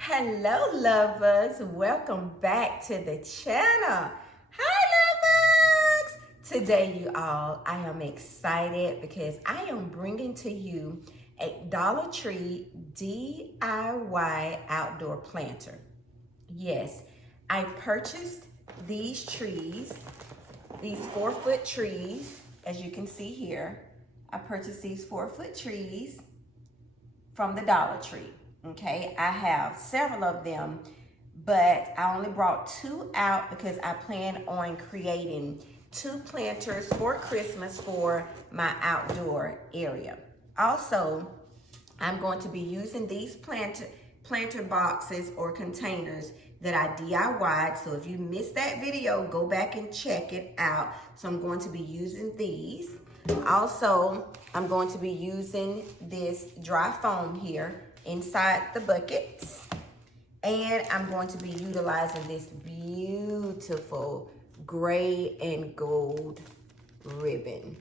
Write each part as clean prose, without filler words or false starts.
Hello lovers, welcome back to the channel. Hi lovers! Today you all, I am excited because I am bringing to you a Dollar Tree DIY outdoor planter. Yes, I purchased these trees, these 4-foot trees, as you can see here. I purchased these 4-foot trees from the Dollar Tree. Okay, I have several of them, but I only brought 2 out because I plan on creating 2 planters for Christmas for my outdoor area. Also, I'm going to be using these planter boxes or containers that I DIY'd. So if you missed that video, go back and check it out. So I'm going to be using these. Also, I'm going to be using this dry foam here inside the buckets, and I'm going to be utilizing this beautiful gray and gold ribbon.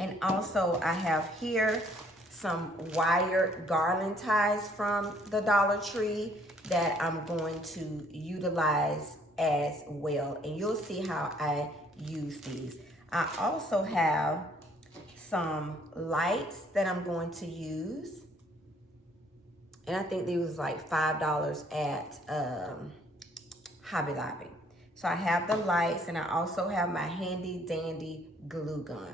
And also I have here some wire garland ties from the Dollar Tree that I'm going to utilize as well, and you'll see how I use these. I also have some lights that I'm going to use. And I think these was like $5 at Hobby Lobby. So I have the lights, and I also have my handy dandy glue gun.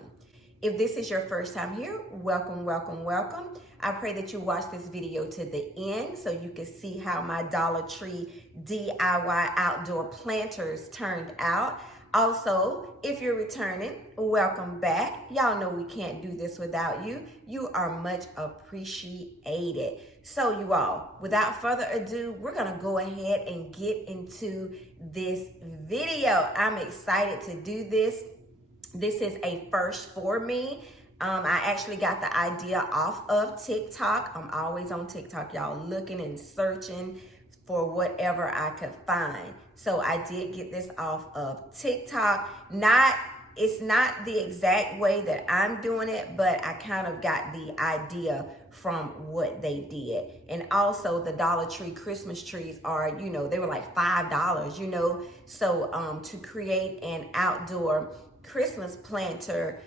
If this is your first time here, welcome, welcome, welcome. I pray that you watch this video to the end so you can see how my Dollar Tree DIY outdoor planters turned out. Also, if you're returning, welcome back. Y'all know we can't do this without you. You are much appreciated. So you all, without further ado, we're gonna go ahead and get into this video. I'm excited to do this. This is a first for me. I actually got the idea off of TikTok. I'm always on TikTok, y'all, looking and searching for whatever I could find. So I did get this off of TikTok. It's not the exact way that I'm doing it, but I kind of got the idea from what they did. And also the Dollar Tree Christmas trees are, they were like $5, So to create an outdoor Christmas planter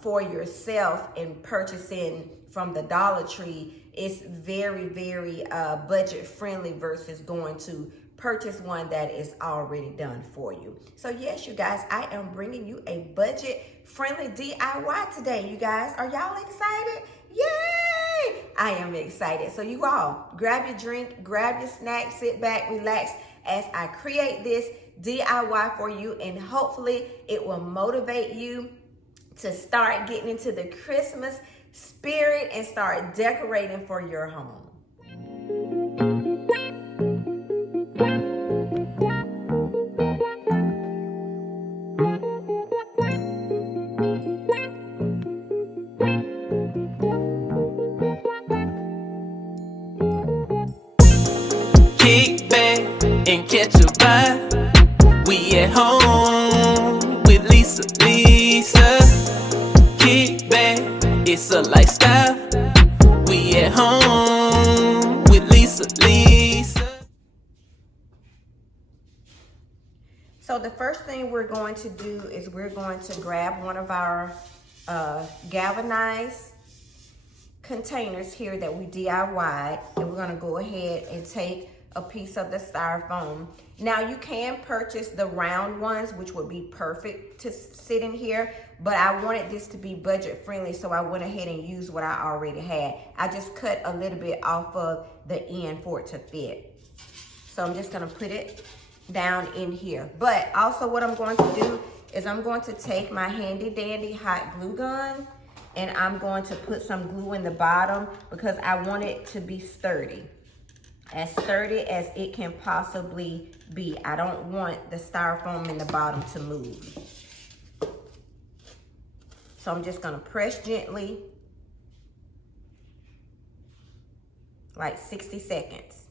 for yourself and purchasing from the Dollar Tree, it's very, very budget friendly versus going to purchase one that is already done for you. So yes, you guys, I am bringing you a budget friendly DIY today, you guys. Are y'all excited? Yay! I am excited. So you all, grab your drink, grab your snack, sit back, relax as I create this DIY for you, and hopefully it will motivate you to start getting into the Christmas spirit and start decorating for your home. Kick back and catch a vibe. We at home with Lisa. Kick back, it's a lifestyle. We at home with Lisa. So the first thing we're going to do is we're going to grab one of our galvanized containers here that we DIY'd, and we're gonna go ahead and take a piece of the styrofoam. Now you can purchase the round ones, which would be perfect to sit in here, but I wanted this to be budget friendly, so I went ahead and used what I already had. I just cut a little bit off of the end for it to fit. So I'm just gonna put it down in here. But also what I'm going to do is I'm going to take my handy dandy hot glue gun, and I'm going to put some glue in the bottom because I want it to be sturdy as it can possibly be. I don't want the styrofoam in the bottom to move. So I'm just gonna press gently, like 60 seconds.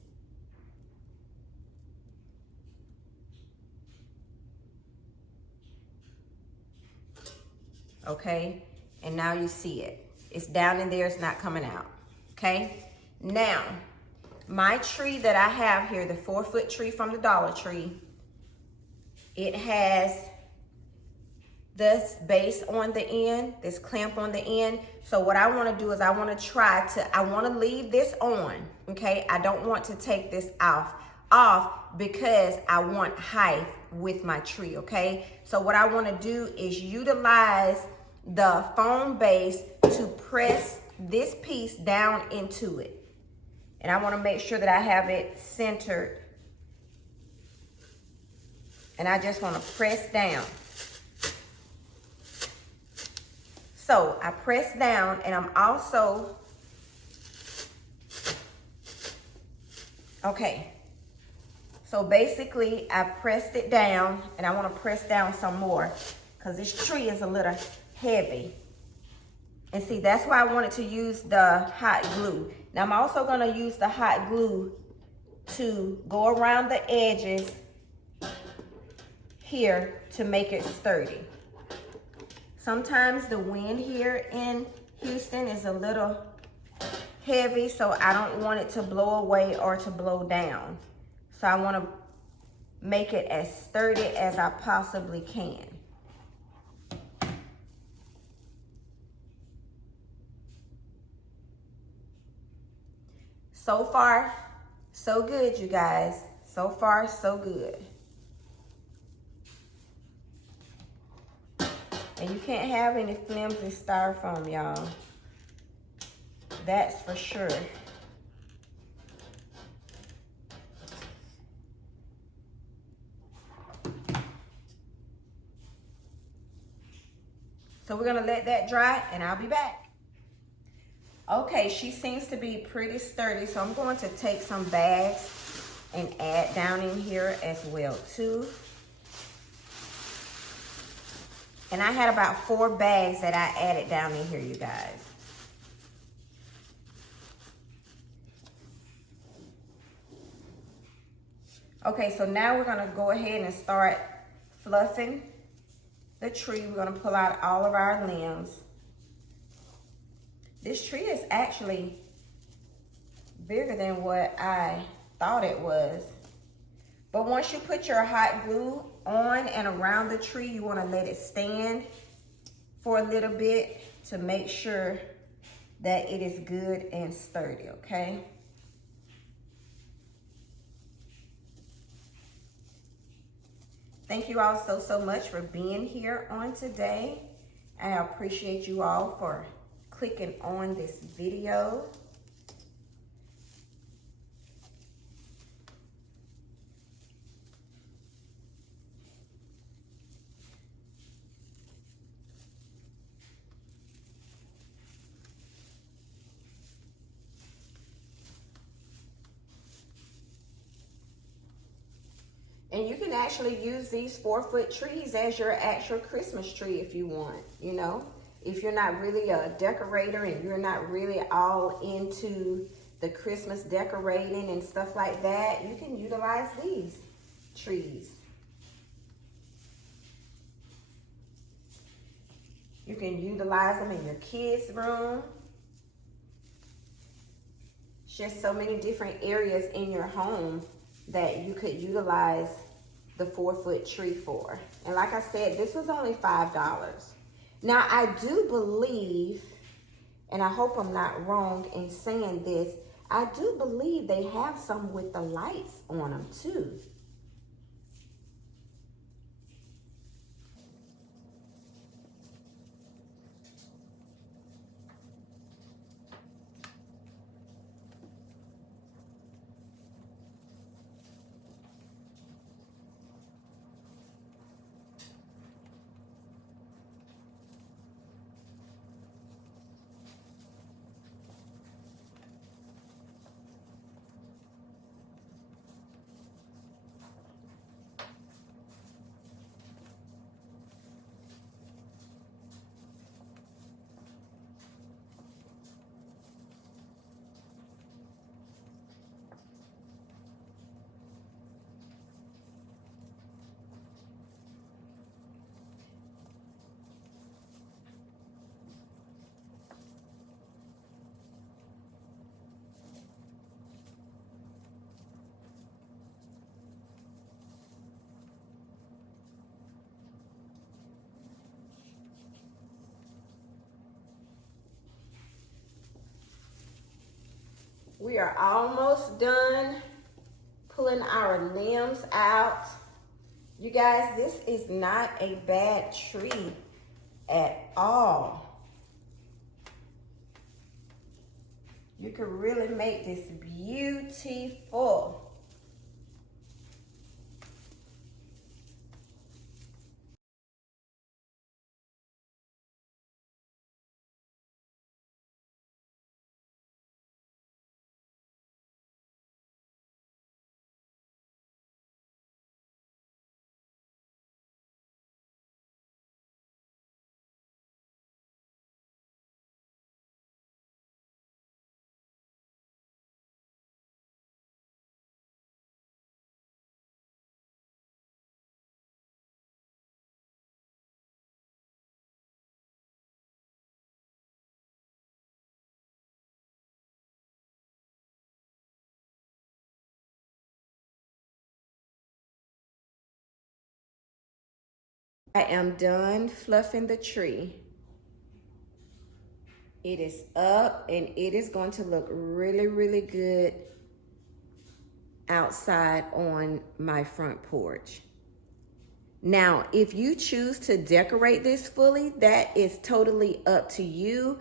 Okay, and now you see it. It's down in there, it's not coming out, okay? Now, My tree that I have here, the 4-foot tree from the Dollar Tree, it has this base on the end, this clamp on the end. So what I want to do is I want to leave this on, okay? I don't want to take this off because I want height with my tree, okay? So what I want to do is utilize the foam base to press this piece down into it. And I want to make sure that I have it centered. And I just want to press down. So I press down, and I'm also, okay. So basically I pressed it down, and I want to press down some more because this tree is a little heavy. And see, that's why I wanted to use the hot glue. Now I'm also going to use the hot glue to go around the edges here to make it sturdy. Sometimes the wind here in Houston is a little heavy, so I don't want it to blow away or to blow down. So I want to make it as sturdy as I possibly can. So far, so good, you guys. So far, so good. And you can't have any flimsy styrofoam, y'all. That's for sure. So we're gonna let that dry and I'll be back. Okay, she seems to be pretty sturdy, so I'm going to take some bags and add down in here as well too. And I had about 4 bags that I added down in here, you guys. Okay, so now we're gonna go ahead and start fluffing the tree. We're gonna pull out all of our limbs. This tree is actually bigger than what I thought it was. But once you put your hot glue on and around the tree, you want to let it stand for a little bit to make sure that it is good and sturdy, okay? Thank you all so much for being here on today. I appreciate you all for clicking on this video. And you can actually use these 4-foot trees as your actual Christmas tree if you want, you know. If you're not really a decorator and you're not really all into the Christmas decorating and stuff like that, you can utilize these trees. You can utilize them in your kids' room. It's just so many different areas in your home that you could utilize the 4-foot tree for. And like I said, this was only $5. Now I do believe, and I hope I'm not wrong in saying this, I do believe they have some with the lights on them too. We are almost done pulling our limbs out. You guys, this is not a bad tree at all. You can really make this beautiful. I am done fluffing the tree. It is up and it is going to look really, really good outside on my front porch. Now, if you choose to decorate this fully, that is totally up to you.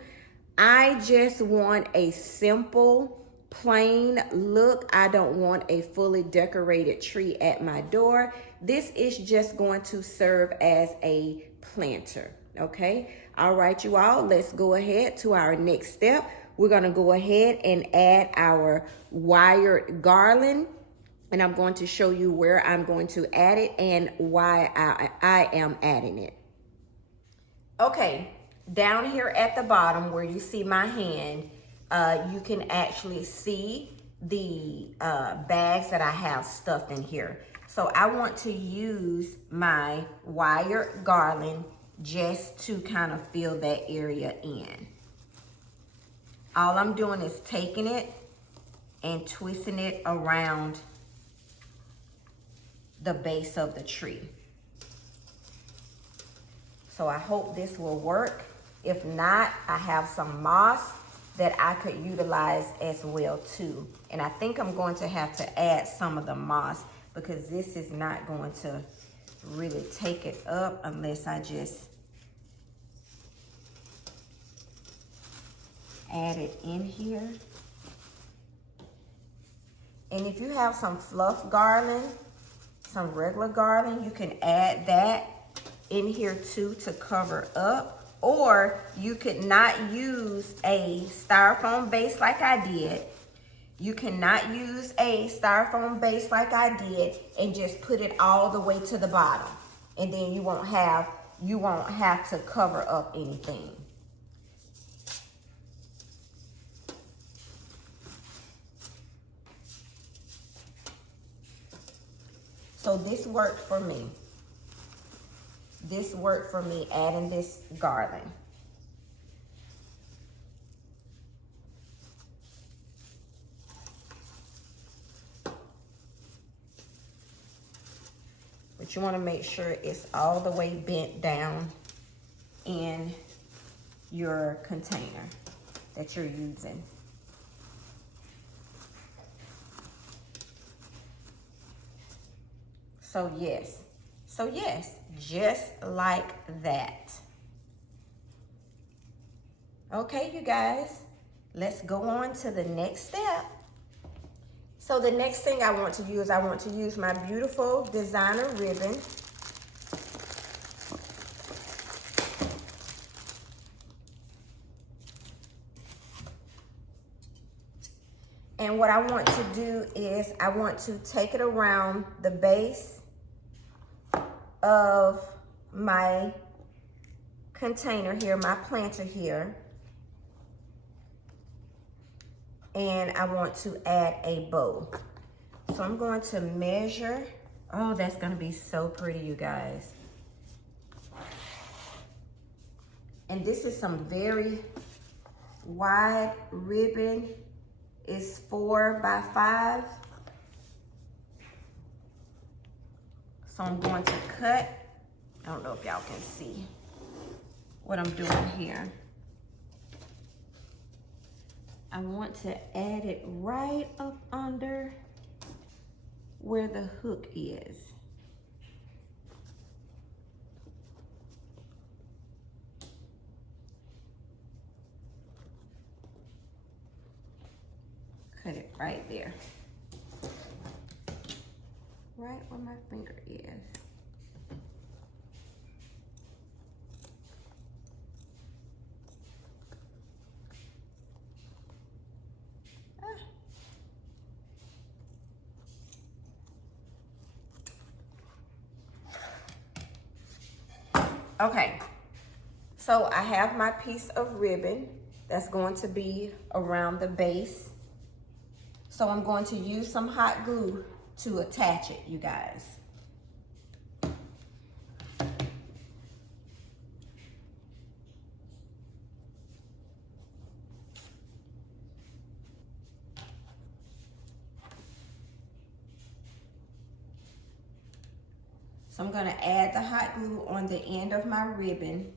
I just want a simple, plain look. I don't want a fully decorated tree at my door. This is just going to serve as a planter, okay? All right, you all, let's go ahead to our next step. We're gonna go ahead and add our wired garland, and I'm going to show you where I'm going to add it and why I am adding it. Okay, down here at the bottom where you see my hand, you can actually see the bags that I have stuffed in here. So I want to use my wire garland just to kind of fill that area in. All I'm doing is taking it and twisting it around the base of the tree. So I hope this will work. If not, I have some moss that I could utilize as well too. And I think I'm going to have to add some of the moss because this is not going to really take it up unless I just add it in here. And if you have some fluff garland, some regular garland, you can add that in here too to cover up. Or you could not use a styrofoam base like I did. You cannot use a styrofoam base like I did and just put it all the way to the bottom. And then you won't have to cover up anything. So this worked for me. This worked for me, adding this garland. But you want to make sure it's all the way bent down in your container that you're using. So yes, just like that. Okay, you guys, let's go on to the next step. So the next thing I want to use my beautiful designer ribbon. And what I want to do is I want to take it around the base of my container here, my planter here. And I want to add a bow. So I'm going to measure. Oh, that's going to be so pretty, you guys. And this is some very wide ribbon. It's 4 by 5. So I'm going to cut. I don't know if y'all can see what I'm doing here. I want to add it right up under where the hook is. Cut it right there. Right where my finger is. Okay, so I have my piece of ribbon that's going to be around the base. So I'm going to use some hot glue to attach it, you guys. So I'm going to add the hot glue on the end of my ribbon.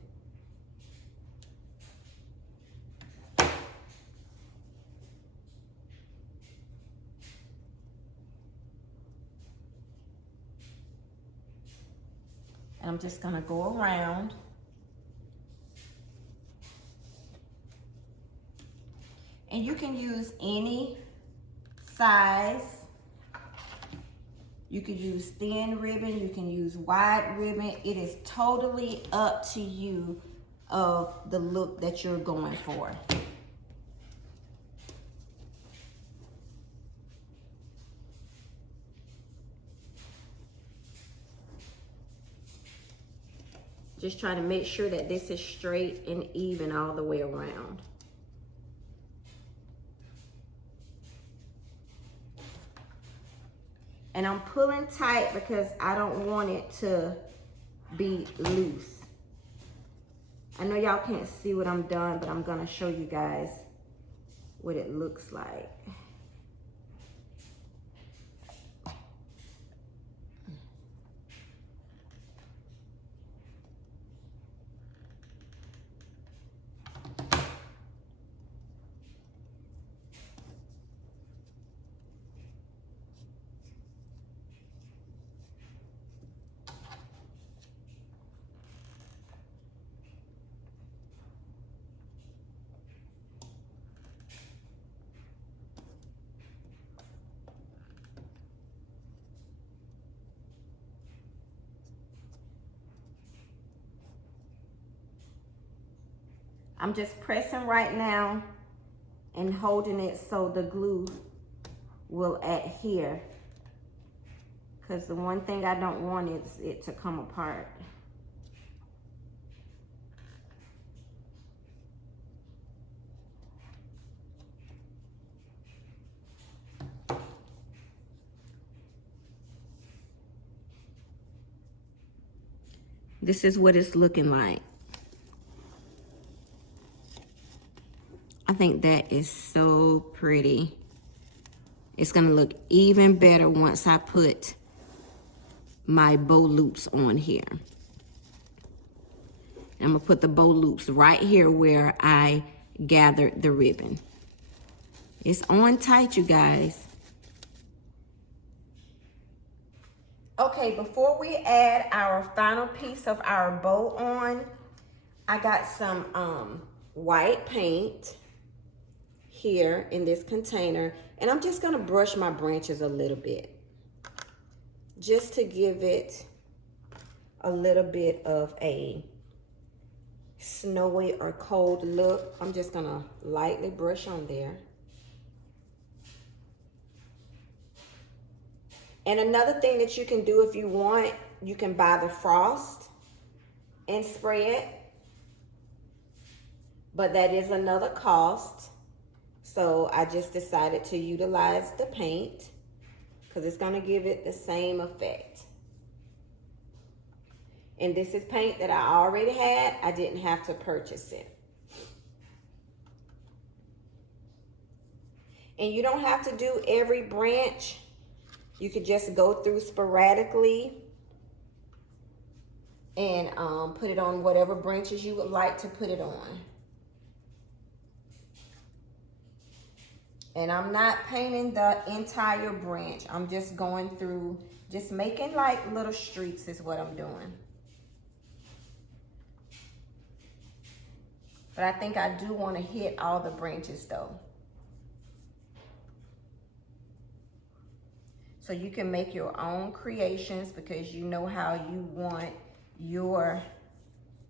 And I'm just going to go around. And you can use any size. You could use thin ribbon, you can use wide ribbon. It is totally up to you of the look that you're going for. Just try to make sure that this is straight and even all the way around. And I'm pulling tight because I don't want it to be loose. I know y'all can't see what I'm doing, but I'm gonna show you guys what it looks like. I'm just pressing right now and holding it so the glue will adhere. Because the one thing I don't want is it to come apart. This is what it's looking like. I think that is so pretty. It's gonna look even better once I put my bow loops on here. I'm gonna put the bow loops right here where I gathered the ribbon. It's on tight, you guys. Okay, before we add our final piece of our bow on, I got some white paint here in this container, and I'm just gonna brush my branches a little bit just to give it a little bit of a snowy or cold look. I'm just gonna lightly brush on there. And another thing that you can do if you want, you can buy the frost and spray it, but that is another cost. So I just decided to utilize the paint because it's gonna give it the same effect. And this is paint that I already had. I didn't have to purchase it. And you don't have to do every branch. You could just go through sporadically and put it on whatever branches you would like to put it on. And I'm not painting the entire branch. I'm just going through, just making like little streaks is what I'm doing. But I think I do want to hit all the branches though. So you can make your own creations because you know how you want your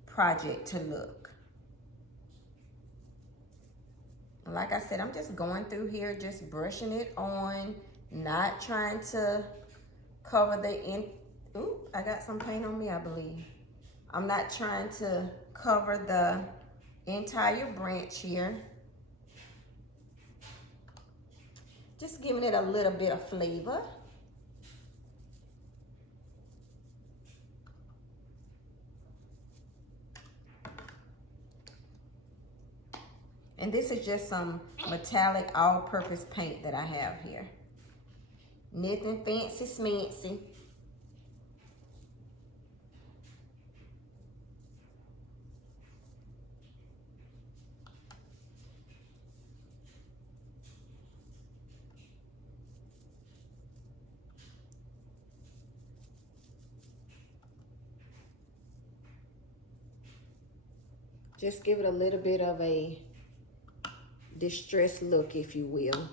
project to look. Like I said, I'm just going through here, just brushing it on, not trying to cover the ooh, I got some paint on me, I believe. I'm not trying to cover the entire branch here. Just giving it a little bit of flavor. And this is just some metallic all-purpose paint that I have here. Nothing fancy smancy. Just give it a little bit of a distressed look, if you will.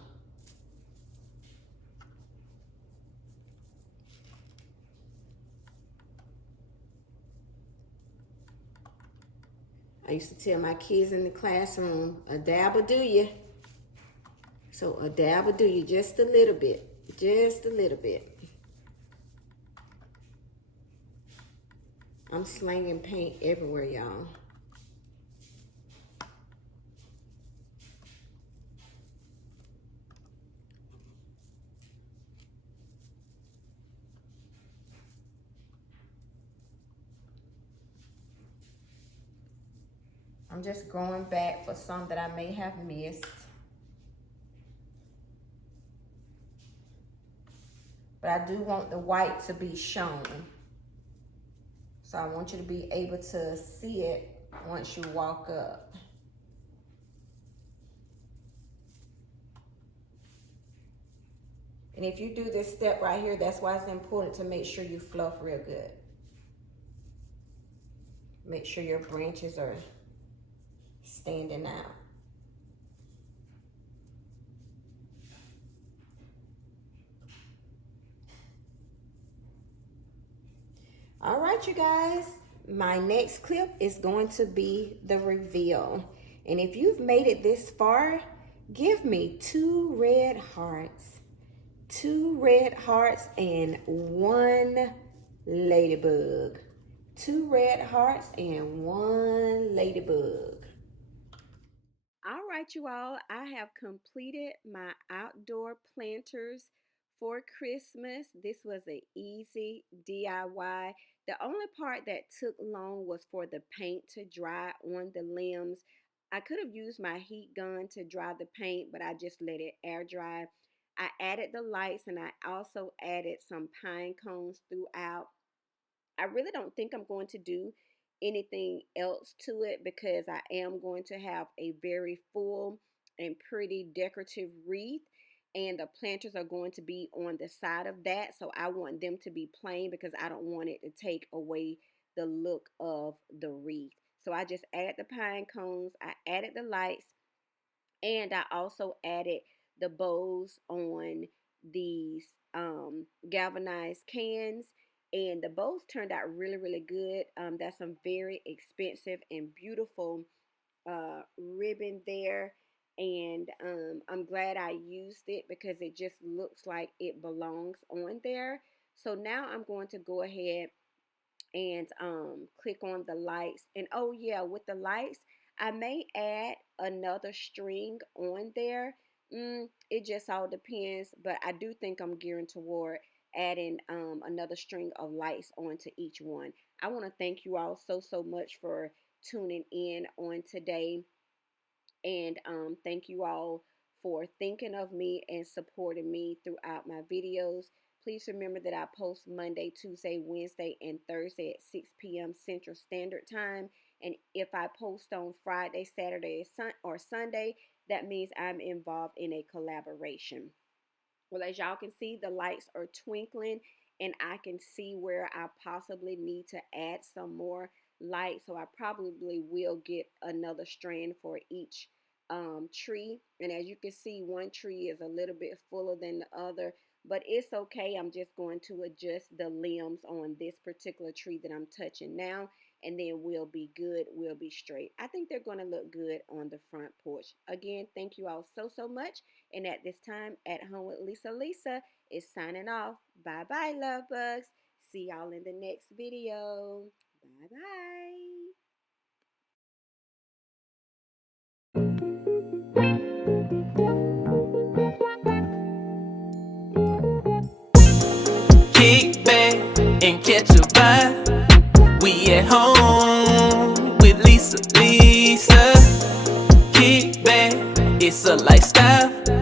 I used to tell my kids in the classroom, a dab will do you. So a dab will do you, just a little bit, just a little bit. I'm slanging paint everywhere, y'all. I'm just going back for some that I may have missed. But I do want the white to be shown. So I want you to be able to see it once you walk up. And if you do this step right here, that's why it's important to make sure you fluff real good. Make sure your branches are standing out. All right, you guys, my next clip is going to be the reveal. And if you've made it this far, give me 2 red hearts. 2 red hearts and 1 ladybug. 2 red hearts and 1 ladybug. All right, you all, I have completed my outdoor planters for Christmas. This was an easy DIY. The only part that took long was for the paint to dry on the limbs. I could have used my heat gun to dry the paint, but I just let it air dry. I added the lights and I also added some pine cones throughout. I really don't think I'm going to do anything else to it because I am going to have a very full and pretty decorative wreath, and the planters are going to be on the side of that, so I want them to be plain because I don't want it to take away the look of the wreath. So I just added the pine cones, I added the lights, and I also added the bows on these galvanized cans, and the bows turned out really good. That's some very expensive and beautiful ribbon there, and I'm glad I used it because it just looks like it belongs on there. So now I'm going to go ahead and click on the lights. And oh yeah, with the lights, I may add another string on there. It just all depends, but I do think I'm gearing toward adding another string of lights onto each one. I want to thank you all so much for tuning in on today, and thank you all for thinking of me and supporting me throughout my videos. Please remember that I post Monday, Tuesday, Wednesday, and Thursday at 6 p.m. Central Standard Time. And if I post on Friday, Saturday, or Sunday, that means I'm involved in a collaboration. Well, as y'all can see, the lights are twinkling, and I can see where I possibly need to add some more light. So I probably will get another strand for each tree. And as you can see, one tree is a little bit fuller than the other, but it's okay. I'm just going to adjust the limbs on this particular tree that I'm touching now, and then we'll be good. We'll be straight. I think they're going to look good on the front porch. Again, thank you all so much. And at this time, At Home with Lisa is signing off. Bye bye, love bugs. See y'all in the next video. Bye bye. Kick back and catch a vibe. We at home with Lisa. Kick back, it's a lifestyle.